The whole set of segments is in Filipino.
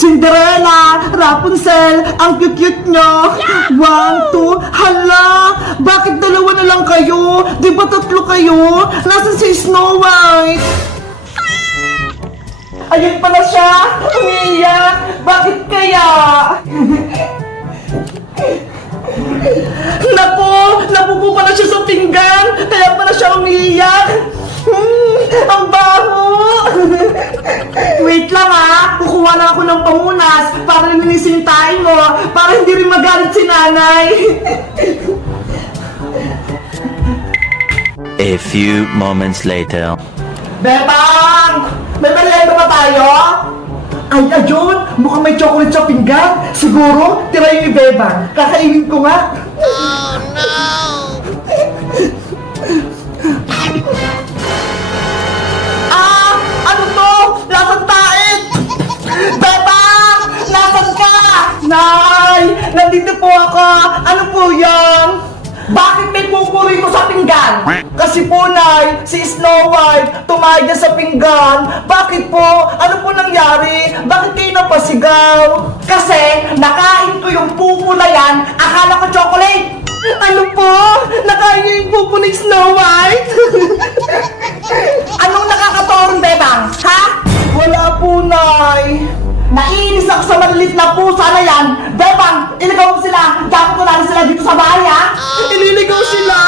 Cinderella, Rapunzel, ang cute-cute nyo. 1, 2, hala, bakit dalawa na lang kayo? Di ba tatlo kayo? Nasaan si Snow White? Ayun pala siya, umiiyak. Bakit kaya? Naku, napupo pala siya sa pinggan, kaya pala siya umiiyak. Ang baho! Wait lang ha, kukuha na ako ng pamunas para linisin tayo mo, para hindi rin magalit si nanay. A few moments later. Bebang! May merienda ba tayo? Ay, ayun! Mukhang may chocolate sa pinggan. Siguro, tira yung ni Bebang. Kakainin ko nga. Oh, no! Ano to? Lasang taid! Bebang! Nasaan ka? Nay! Nandito po ako! Ano po yan? Bakit may pupuri ko sa pinggan? Kasi po, Nay, si Snow White tumayag na sa pinggan. Bakit po? Ano po nangyari? Bakit kayo napasigaw? Kasi nakain ko yung pupo na yan. Akala ko chocolate. Ano po? Nakain niyo yung pupo ni Snow White? Anong nakakatorong, Bebang? Ha? Wala po, Nay. Naiinis ako sa malilit na pusa na yan. Bebang, iligaw mo sila. Dapat wala na sila dito sa bahay, ha? Ililigaw sila?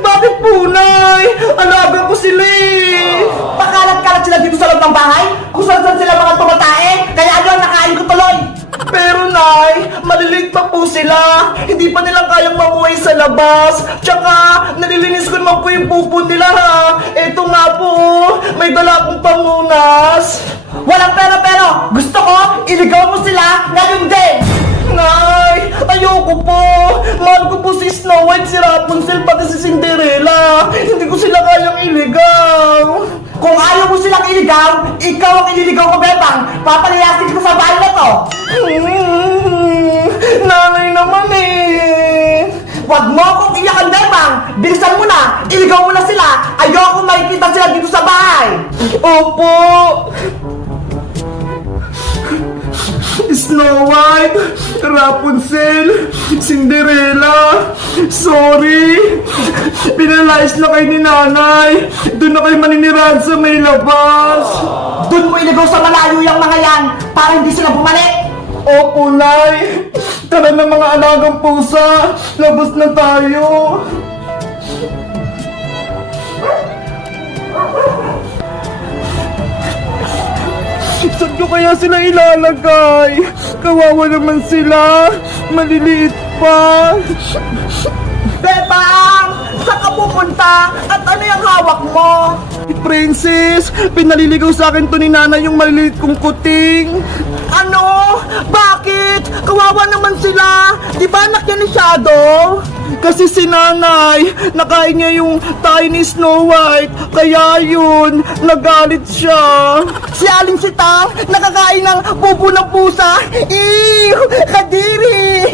Bakit po, Nay? Alaga ko sila eh. Pakalat-kalat sila dito sa loob ng bahay? Kung saan sila mga tumatae? Kaya yun, nakain ko tuloy. Pero, Nay, maliliit pa po sila. Hindi pa nila kayang mamuhay sa labas. Tsaka, nalilinis ko naman po yung pupo nila, ha? Eto nga po, may dala akong pamunas. Walang pero, gusto ko, iligaw mo sila ngayon din! Nay, ayoko po! Mahal ko po si Snow White, si Rapunzel, pati si Cinderella! Hindi ko sila kayang iligaw! Kung ayaw mo silang iligaw, ikaw ang ililigaw ko, Bebang! Papalayasin ko sa bahay na to! Nanay naman eh! Huwag mo akong iyakan, Bebang! Bilisan mo na! Iligaw mo na sila! Ayoko makikita sila dito sa bahay! Opo! Snow White, Rapunzel, Cinderella, sorry. Pinalayas na kayo ni nanay. Doon na kayo maninirahan sa may labas. Doon mo iligaw sa malayo yung mga yan para hindi sila bumalik. Opo, Nay. Tara na mga alagang pusa. Labas na tayo. Saan ko kaya sila ilalagay? Kawawa naman sila. Maliliit pa. Bebang! Saan ka pupunta? At ano yung hawak mo? Princess, pinaliligaw sa akin to ni nanay yung maliliit kong kuting. Ano? Bakit? Kawawa naman sila. Di ba anak niya ni Shadow? Kasi si nanay, nakain niya yung tayo ni Snow White. Kaya yun, nagalit siya. Si Aling Sitang, nakakain ng pupo ng pusa. Ew! Kadiri!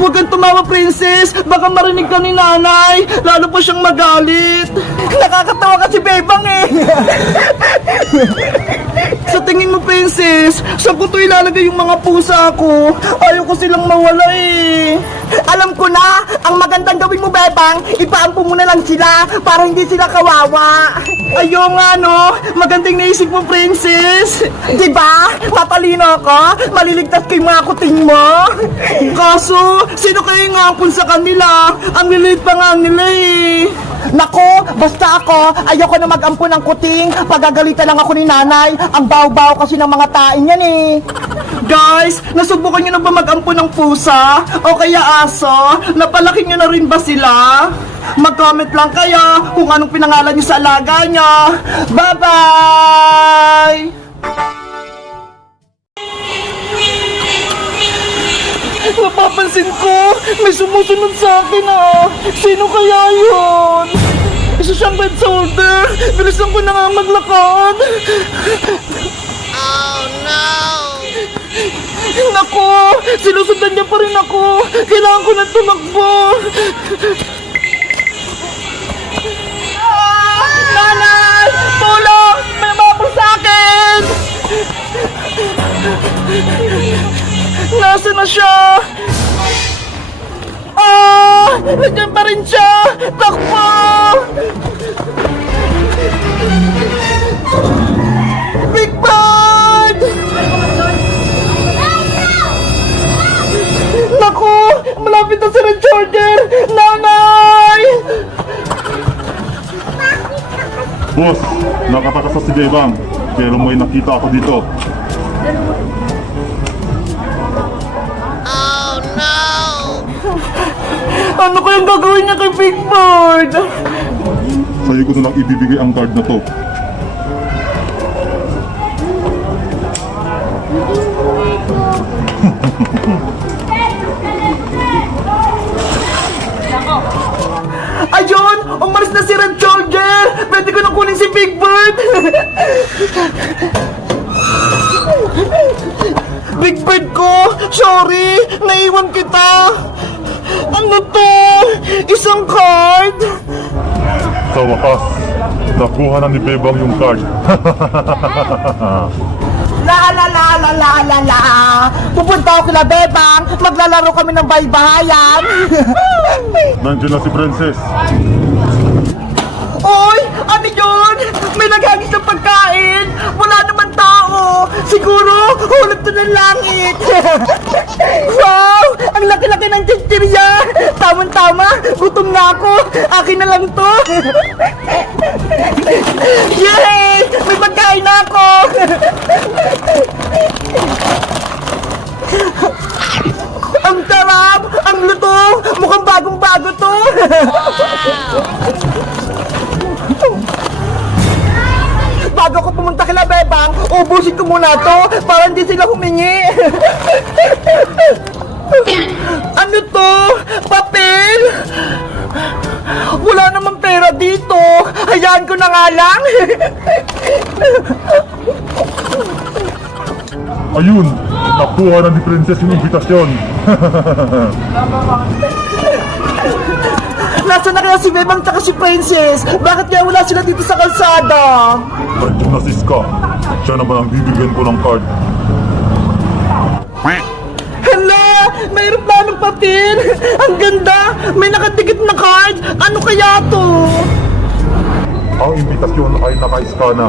Huwag kang tumawa, Princess. Baka marinig ka ni nanay. Lalo pa siyang magalit. Nakakatawa kasi Bebang eh. Sa tingin mo, Princess, saan ko to ilalagay yung mga pusa ko? Ayaw ko silang mawala eh. Alam ko na, ang magandang gawin mo, Bebang, ipaampo mo na lang sila para hindi sila kawawa. Ayaw nga, no? Magandang naisip mo, Princess. Diba? Matalino ako. Maliligtas ko yung mga kuting mo. Kaso, sino kayo nga ampun sa kanila? Ang lilit pa nga nila eh. Nako, basta ako, ayoko na mag-ampun ng kuting. Pagagalitan lang ako ni nanay. Ang baw-baw kasi ng mga tain yan eh. Guys, nasubukan nyo na ba mag-ampun ng pusa? O kaya aso? Napalaki nyo na rin ba sila? Mag-comment lang kayo kung anong pinangalan nyo sa alaga nyo. Bye-bye! Napapansin ko, may sumusunod sa akin ah. Sino kaya yun? Isa siyang red shoulder. Bilisan ko na nga maglakad. Oh no! Naku, sinusundan niya pa rin ako. Kailangan ko na tumakbo. Nanay! Tulong! May mabang sa akin! Nasaan na siya? Ah! Nandiyan pa rin siya! Takbo! Big Bird! Naku! Malapit na si Red Shoulder! Nanay! Boss, nakatakas si Bebang. Pero may nakita ako dito. Ano kayang gagawin niya kay Big Bird? Sa'yo ko na lang ibibigay ang card na to. Ayun! Umalis na si Red Shoulder! Pwede ko nang kunin si Big Bird! Big Bird ko! Sorry! Naiwan kita! Ano to? Isang card? Sa wakas, nakuha na ni Bebang yung card. La la la la la la la! Pupunta ako kila Bebang! Maglalaro kami ng baybayan! Nandiyan na si Princess. Oy! Ano yun? May naghagis ng pagkain! Wala naman tao! Siguro, hulog to ng langit! Wow! Ang laki-laki ng chichirya! Tama-tama! Gutom na ako! Akin na lang to! Yay! May pagkain na ako! Ang sarap! Ang luto! Mukhang bagong-bago to! Bago ako pumunta kila Bebang, ubusin ko muna to para hindi sila humingi. Ano to? Papel? Wala namang pera dito. Hayaan ko na nga lang. Ayun, nakuha na ni Princess yung imbitasyon. Nasaan na kaya si Bebang tsaka si Princess? Bakit kaya wala sila dito sa kalsada? Nandiyan na si Ska. Siya naman ang bibigyan ko ng card. Hala! May aeroplanong patin! Ang ganda! May nakadikit na card! Ano kaya to? Ang imbitasyon ay naka-Ska na.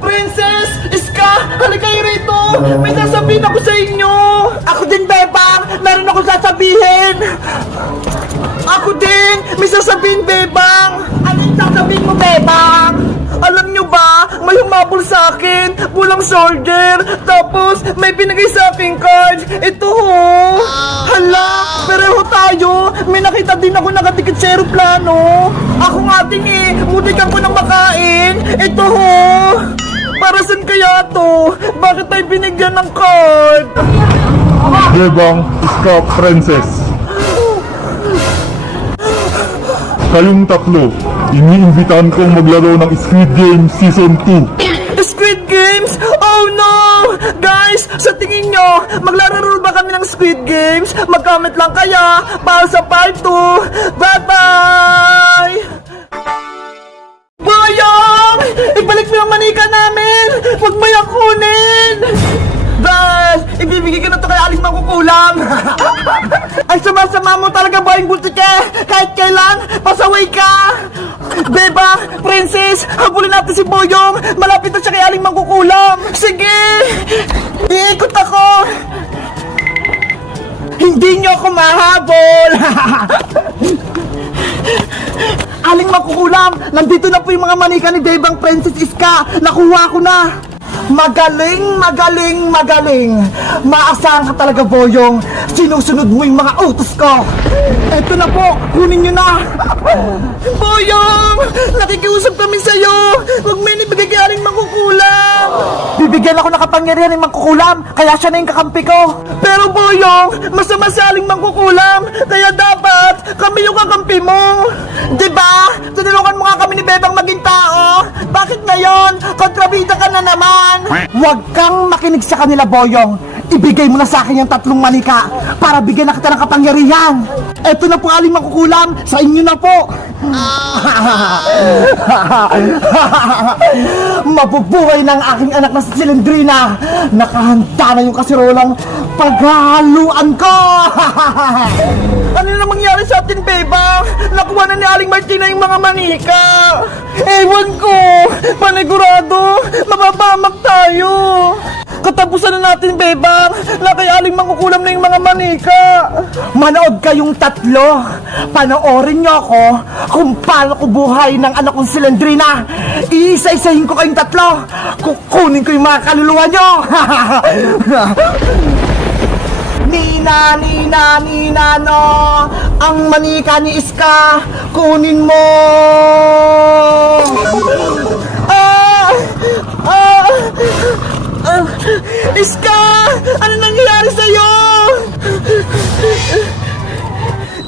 Princess! Iska! Halika kayo rito! May sasabihin ako sa inyo! Ako din, Bebang! Meron akong sasabihin! Ako din! May sasabihin, Bebang! Ano yung sasabihin mo, Bebang? Alam nyo ba, may humabol sa akin, pulang soldier, tapos may binigay sa akin cards. Ito ho! Hala, pareho tayo. May nakita din ako nakadikit sa aeroplano. Ako nga din eh, mutikan ko ng makain. Ito ho! Para saan kaya to? Bakit tayo binigyan ng card? Bebang, Ska, Princess. Kayong tatlo, iniimbitahan kong maglaro ng Squid Game Season 2. Squid Games? Oh no! Guys, sa tingin nyo, maglalaro ba kami ng Squid Games? Mag-comment lang kaya para sa part 2. Bye-bye! Boyong! Ibalik mo yung manika namin! Huwag mo yung kunin! Guys, ibibigay ko na to kay Aling Mangkukulam! Ay, sama-sama mo talaga, Boyong Bultike! Kahit kailan, pasaway ka! Beba, Princess, habulin natin si Boyong! Malapit na siya kay Aling Mangkukulam! Sige! Iikot ako! Hindi nyo ako mahabol! Aling Mangkukulam, nandito na po yung mga manika ni Bebang Princess Iska! Nakuha ko na! Magaling, magaling, magaling. Maasahan ka talaga, Boyong. Sinusunod mo yung mga utos ko. Eto na po, kunin nyo na. Boyong, nakikiusap kami sa'yo. Huwag may nibigay kay Aling Mangkukulam. Bibigyan ako ng kapangyarihan ng Mangkukulam, kaya siya na yung kakampi ko. Pero Boyong, masama si Aling Mangkukulam, kaya dapat kami yung kakampi mo. Diba? Tinulungan mo nga kami ni Bebang maging tao. Bakit ngayon? Kontrabida ka na naman. Huwag kang makinig sa kanila, Boyong. ibigay mo na sa akin yung 3 manika para bigyan na kita ng kapangyarihan. Eto na po aling makukulam, sa inyo na po. Mabubuhay ng aking anak na si Silindrina. Nakahanda na yung kasirolang paghaluan ko. Ano na mangyari sa atin, Beba? Nakuha na ni Aling Martina yung mga manika. Ewan ko, panigurado, mapapamak tayo. Katapusan na natin, Bebang, na kay Aling Mangkukulam na yung mga manika. Manood kayong 3. Panoorin niyo ako kung paano ko buhay ng anak kong Silindrina. Iisa-isahin ko kayong 3. Kukunin ko yung mga kaluluwa niyo. Nina, Nina, Nina, no. Ang manika ni Iska, kunin mo. Iska! Ano nangyayari sa'yo?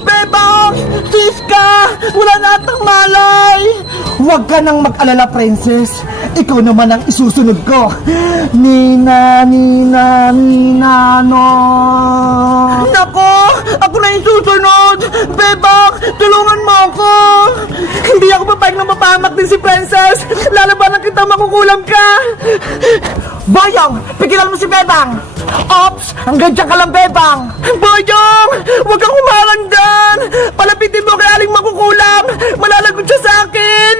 Bebang! Iska! Wala na atang malay! Huwag ka nang mag-alala, princess. Ikaw naman ang isusunod ko. Nina, Nina, Nina, no. Nako! Ako na yung susunod! Bebang! Tulungan mo ako! Hindi ako papayag na mapahamak din si princess! Lalabanan kita, makukulam ka! Boyong! Pigilan mo si Bebang! Ops! Hanggang dyan ka lang, Bebang! Boyong! Huwag kang humarang dyan! Palapitin mo kay Aling Makukulam! Malalagot siya sa akin!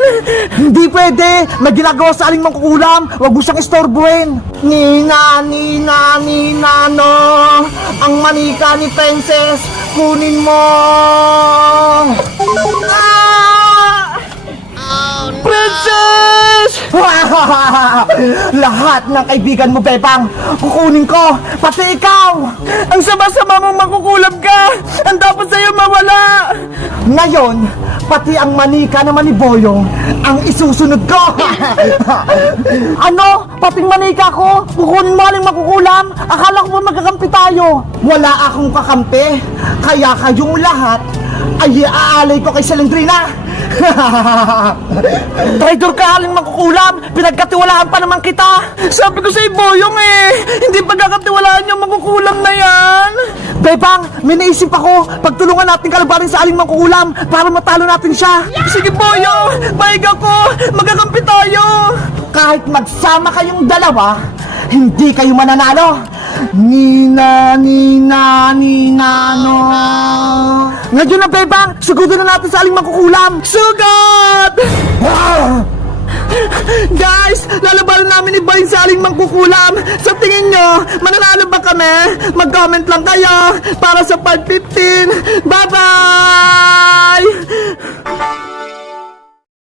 Hindi pwede! May ginagawa sa Aling Makukulam! Huwag mo siyang istorbuhin! Nina, Nina, Nina, no! Ang manika ni Princess! Kunin mo! Ah! Princess! Lahat ng kaibigan mo, Bebang, kukunin ko, pati ikaw! Ang sama-sama mong makukulam ka! Ang dapat sa'yo mawala! Ngayon, pati ang manika naman ni Boyong ang isusunod ko! Ano? Pating manika ko? Kukunin mo Aling Makukulam? Akala ko ba magkakampi tayo? Wala akong kakampi, kaya kayong lahat ay aalay ko kay Silindrina! Traitor ka, Aling Makukulam! Pinagkatiwalaan pa naman kita! Sabi ko sa'yo, Boyong eh! Hindi pagkakatiwalaan yung Makukulam na yan! Bebang, may naisip ako! Pagtulungan natin kalabanin sa Aling Makukulam para matalo natin siya! Sige, Boyong! Paig ako! Magkakampi tayo! Kahit magsama kayong dalawa, hindi kayo mananalo! Nina, Nina, Nina, no. Ngayon na, Bebang, sugutin na natin sa Aling Makukulam. Sugod! Guys, lalabanan namin ni Boy sa Aling Makukulam. Sa tingin nyo, mananalo ba kami? Mag-comment lang kayo para sa part 15. Bye-bye!